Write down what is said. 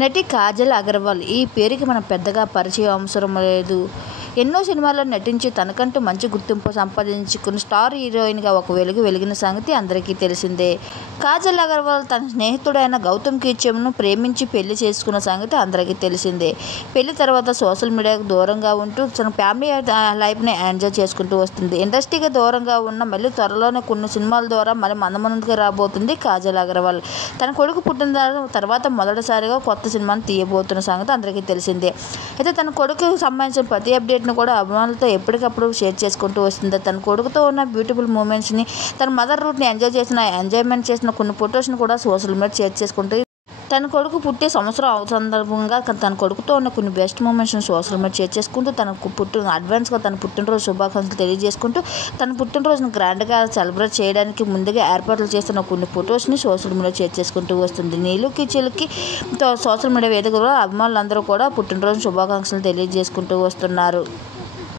నటి కాజల్ అగర్వాల్ ఈ పేరుకి మనం పెద్దగా పరిచయం అవసరం లేదు. ఎన్నో సినిమాల్లో నటించి తనకంటూ మంచి గుర్తింపు సంపాదించుకుని స్టార్ హీరోయిన్గా ఒక వెలుగు వెలిగిన సంగతి అందరికీ తెలిసిందే. కాజల్ అగర్వాల్ తన స్నేహితుడైన గౌతమ్ కీచమ్ను ప్రేమించి పెళ్లి చేసుకున్న సంగతి అందరికీ తెలిసిందే. పెళ్లి తర్వాత సోషల్ మీడియాకు దూరంగా ఉంటూ తన ఫ్యామిలీ లైఫ్ని ఎంజాయ్ చేసుకుంటూ వస్తుంది. ఇండస్ట్రీకి దూరంగా ఉన్న మళ్ళీ త్వరలోనే కొన్ని సినిమాల ద్వారా మళ్ళీ ముందుకు రాబోతుంది కాజల్ అగర్వాల్. తన కొడుకు పుట్టిన తర్వాత మొదటిసారిగా కొత్త సినిమాను తీయబోతున్న సంగతి అందరికీ తెలిసిందే. అయితే తన కొడుకుకు సంబంధించిన ప్రతి అప్డేట్ను కూడా అభిమానులతో ఎప్పటికప్పుడు షేర్ చేసుకుంటూ వస్తుంది. తన కొడుకుతో ఉన్న బ్యూటిఫుల్ మూమెంట్స్ని, తన మదర్ రూట్ని ఎంజాయ్మెంట్ చేసిన కొన్ని ఫొటోస్ని కూడా సోషల్ మీడియా షేర్ చేసుకుంటూ తన కొడుకు పుట్టే సంవత్సరం సందర్భంగా తన కొడుకుతో ఉన్న కొన్ని బెస్ట్ మూమెంట్స్ని సోషల్ మీడియా షేర్ చేసుకుంటూ అడ్వాన్స్గా తన పుట్టినరోజు శుభాకాంక్షలు తెలియజేసుకుంటూ తన పుట్టినరోజును గ్రాండ్గా సెలబ్రేట్ చేయడానికి ముందుగా ఏర్పాట్లు చేస్తున్న కొన్ని ఫొటోస్ని సోషల్ మీడియా షేర్ చేసుకుంటూ వస్తుంది. నీలుకి చిలుకి సోషల్ మీడియా వేదికలో అభిమానులందరూ కూడా పుట్టినరోజు శుభాకాంక్షలు తెలియజేసుకుంటూ వస్తున్నారు.